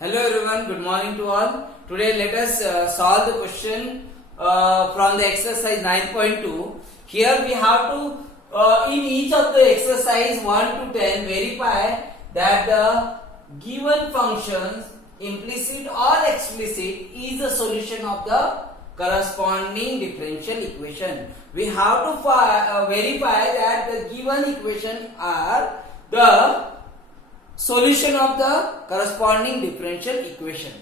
Hello everyone, good morning to all. Today let us solve the question from the exercise 9.2. Here we have to, in each of the exercise 1 to 10, verify that the given functions, implicit or explicit, is the solution of the corresponding differential equation. We have to verify that the given equation are the solution of the corresponding differential equation.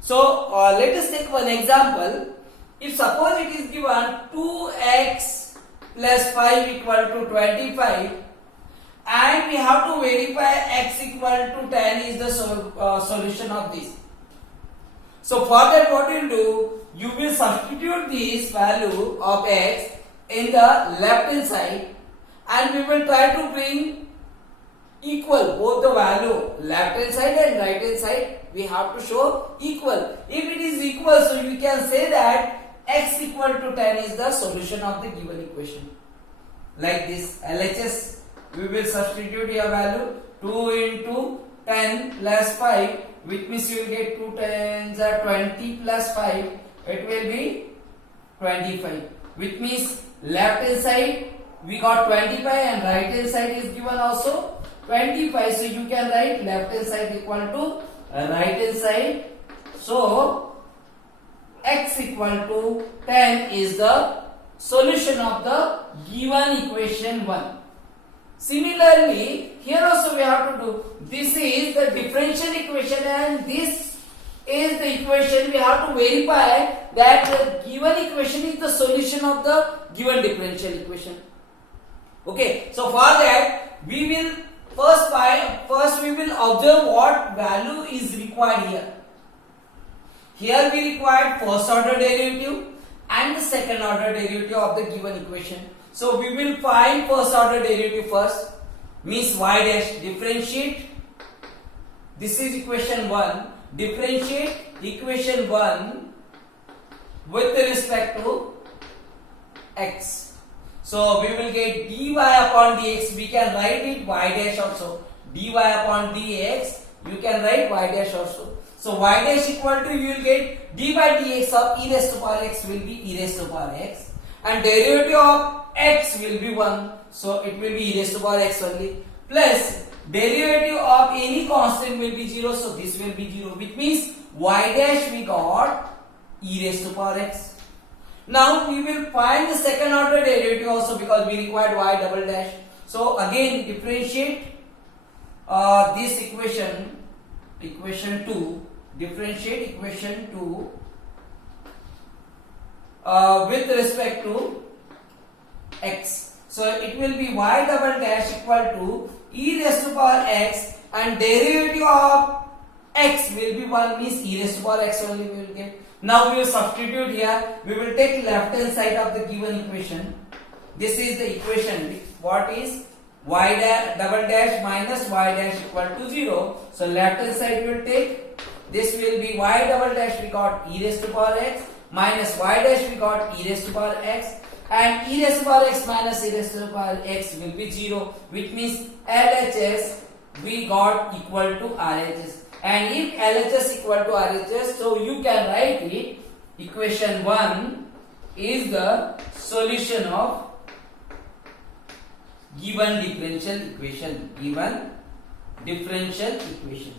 So let us take one example. If suppose it is given 2x plus 5 equal to 25 and we have to verify x equal to 10 is the solution of this. So for that what you will do, you will substitute this value of x in the left hand side and we will try to bring equal both the value left hand side and right hand side. We have to show equal. If it is equal, so you can say that x equal to 10 is the solution of the given equation. Like this LHS, we will substitute your value 2 into 10 plus 5, which means you will get 2 tens are 20 plus 5, it will be 25, which means left hand side we got 25 and right hand side is given also 25, so you can write left hand side equal to right hand side. So x equal to 10 is the solution of the given equation 1. Similarly, here also we have to do, this is the differential equation and this is the equation. We have to verify that the given equation is the solution of the given differential equation. Okay, so for that we will First we will observe what value is required here. Here we require first order derivative and the second order derivative of the given equation. So we will find first order derivative first, means y dash, differentiate. This is equation 1. Differentiate equation 1 with respect to x. So we will get dy upon dx, we can write it y dash also. Dy upon dx, you can write y dash also. So y dash equal to, you will get d by dx of e raised to power x will be e raised to power x. And derivative of x will be 1. So it will be e raised to power x only. Plus derivative of any constant will be 0. So this will be 0. Which means y dash we got e raised to power x. Now we will find the second order derivative also because we required y double dash. So again differentiate this equation 2, differentiate equation 2 with respect to x. So it will be y double dash equal to e raised to power x and derivative of x will be 1, means e raised to power x only we will get. Now we will substitute here. We will take left hand side of the given equation. This is the equation. What is y dash double dash minus y dash equal to 0. So left hand side we will take. This will be y double dash we got e raised to power x minus y dash we got e raised to power x, and e raised to power x minus e raised to power x will be 0, which means LHS we got equal to RHS. And if LHS equal to RHS, so you can write it, equation 1 is the solution of given differential equation. Given differential equation.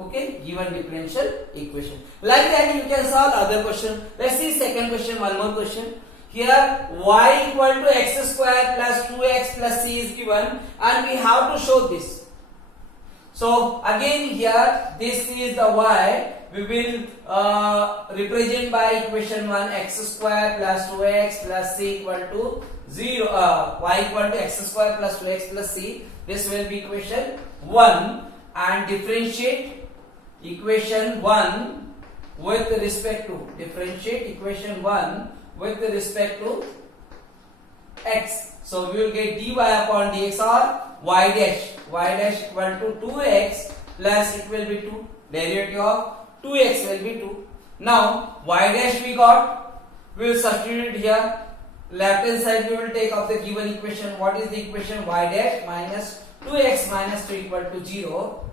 Okay, given differential equation. Like that you can solve other question. Let's see second question, one more question. Here y equal to x square plus 2x plus c is given and we have to show this. So again here this is the y, we will represent by equation 1 x square plus 2x plus c equal to 0, y equal to x square plus 2x plus c. This will be equation 1 and differentiate equation 1 with respect to, differentiate equation 1 with respect to x. So we will get dy upon dx or y dash equal to 2x plus it will be 2, derivative of 2x will be 2. Now y dash we got, we will substitute here. Left hand side we will take of the given equation. What is the equation? Y dash minus 2x minus 2 equal to 0.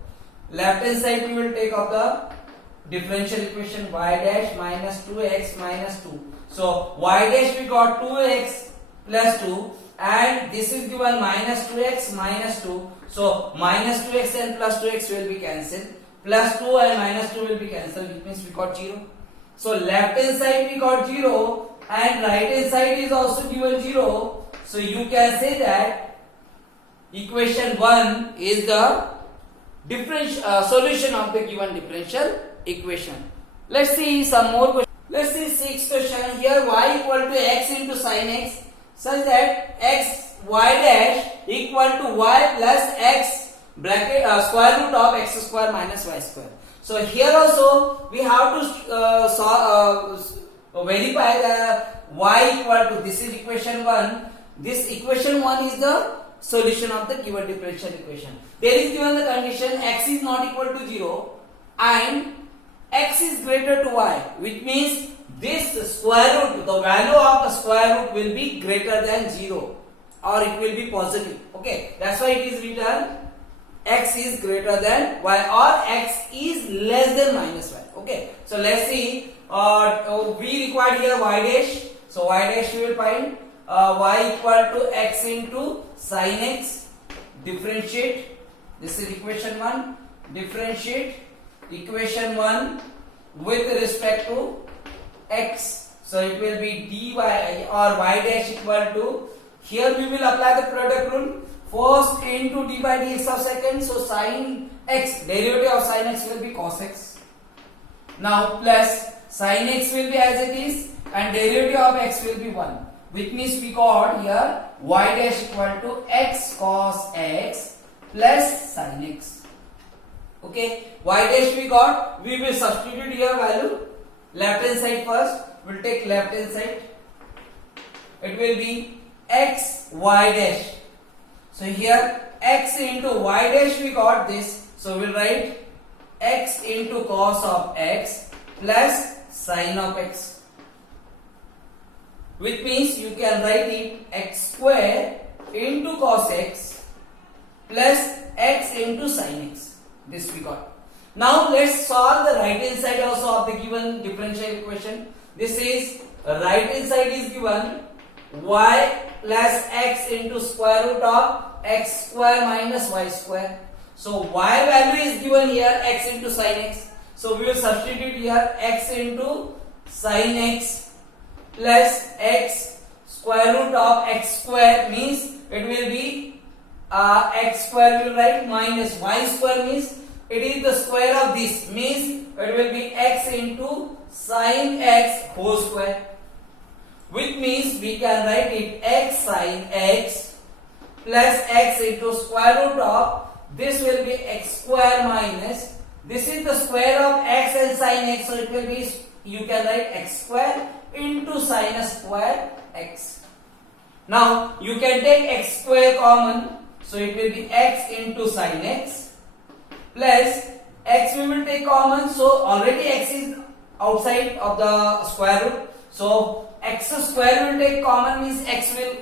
Left hand side we will take of the differential equation y dash minus 2x minus 2. So y dash we got 2x plus 2 and this is given minus 2x minus 2. So minus 2x and plus 2x will be cancelled. Plus 2 and minus 2 will be cancelled. It means we got 0. So left hand side we got 0 and right hand side is also given 0. So you can say that equation 1 is the solution of the given differential equation. Let's see some more questions. Let's see sixth question. Here y equal to x into sin x such that x y dash equal to y plus x bracket square root of x square minus y square. So here also we have to verify the y equal to, this is equation 1. This equation 1 is the solution of the given differential equation. There is given the condition x is not equal to 0 and x is greater to y, which means this square root, the value of the square root will be greater than 0 or it will be positive. Okay, that's why it is written x is greater than y or x is less than minus y. Okay, so let's see. We required here y dash. So y dash we will find y equal to x into sin x. Differentiate. This is equation 1. Differentiate equation 1 with respect to x. So it will be dy or y dash equal to, here we will apply the product rule. First into d by dx of second. So sin x, derivative of sin x will be cos x. Now plus sin x will be as it is and derivative of x will be 1. Which means we got here y dash equal to x cos x plus sin x. Okay, y dash we got, we will substitute here value. Left hand side first, we'll take left hand side. It will be x y dash. So here x into y dash we got this. So we'll write x into cos of x plus sin of x. Which means you can write it x square into cos x plus x into sin x. This we got. Now let's solve the right hand side also of the given differential equation. This is right hand side is given y plus x into square root of x square minus y square. So y value is given here x into sin x. So we will substitute here x into sin x plus x square root of x square, means it will be x square, we will write, minus y square means it is the square of this, means it will be x into sin x whole square, which means we can write it x sin x plus x into square root of, this will be x square minus, this is the square of x and sin x, so it will be, you can write x square into sin square x. Now you can take x square common, so it will be x into sin x plus x we will take common, so already x is outside of the square root, so x square will take common, means x will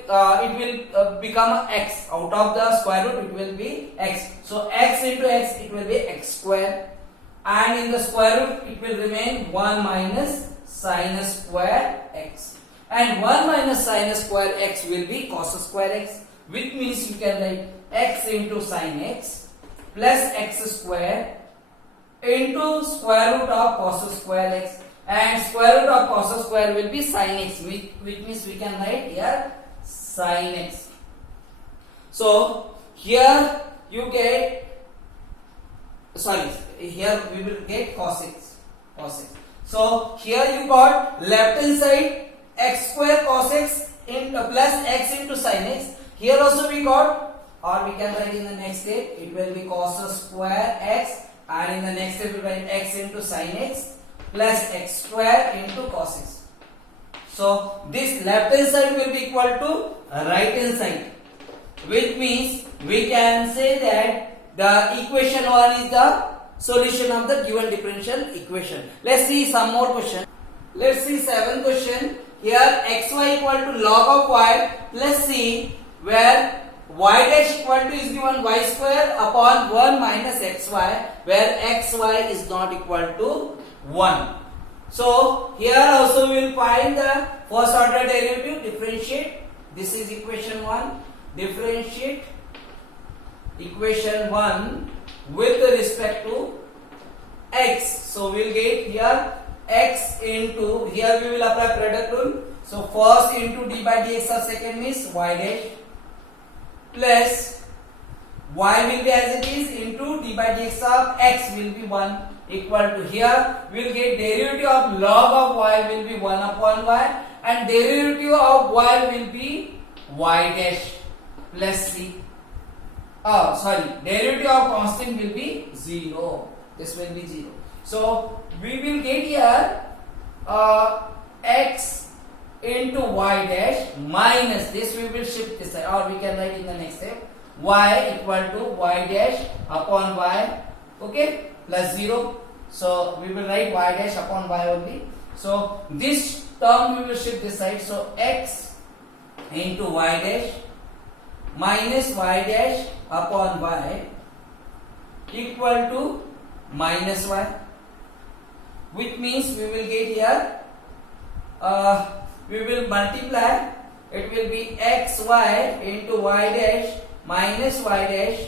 it will become x out of the square root, it will be x, so x into x it will be x square, and in the square root it will remain 1 minus sin square x, and 1 minus sin square x will be cos square x, which means you can write x into sin x plus x square into square root of cos square x, and square root of cos square will be sin x, which means we can write here sin x. So here you get, here we will get cos x. So here you got left hand side x square cos x into plus x into sin x. Here also we got, or we can write in the next step, it will be cos square x, and in the next step we write x into sin x plus x square into cos x. So this left hand side will be equal to right hand side, which means we can say that the equation 1 is the solution of the given differential equation. Let's see some more question. Let's see 7th question. Here xy equal to log of y plus c, where y dash equal to is given y square upon 1 minus xy, where xy is not equal to 1. So here also we will find the first order derivative, differentiate. This is equation 1. Differentiate equation 1 with respect to x. So we will get here x into, here we will apply product rule. So first into d by dx of second is y dash plus y will be as it is into d by dx of x will be 1 equal to, here we will get derivative of log of y will be 1 upon y and derivative of y will be y dash plus c. Oh, sorry, derivative of constant will be 0. This will be 0. So we will get here x into y dash minus this, we will shift this side, or we can write in the next step y equal to y dash upon y, okay, plus 0. So we will write y dash upon y only. So this term we will shift this side. So x into y dash minus y dash upon y equal to minus y, which means we will get here we will multiply, it will be xy into y dash minus y dash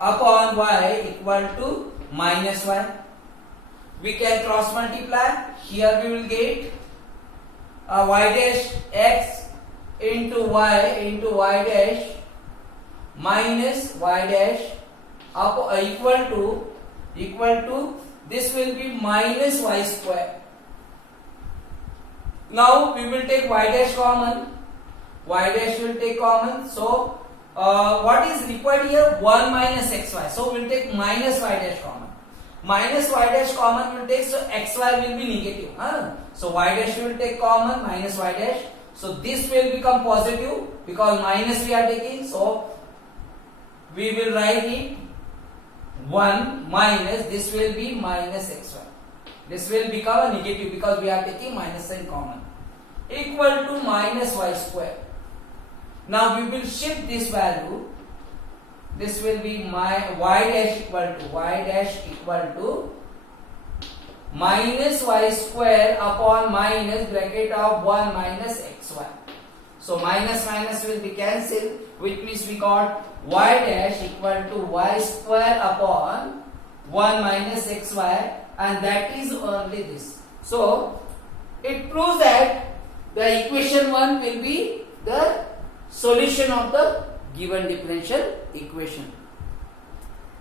upon y equal to minus y. We can cross multiply, here we will get y dash x into y dash minus y dash equal to this will be minus y square. Now we will take y dash common, y dash will take common. So what is required here? 1 minus xy. So we will take minus y dash common. Minus y dash common will take, so xy will be negative. So y dash will take common, minus y dash. So this will become positive because minus we are taking. So we will write it 1 minus, this will be minus xy. This will become a negative because we are taking minus sign common, equal to minus y square. Now we will shift this value. This will be my y dash equal to minus y square upon minus bracket of 1 minus xy. So minus minus will be cancelled, which means we got y dash equal to y square upon 1 minus xy, and that is only this. So it proves that the equation 1 will be the solution of the given differential equation.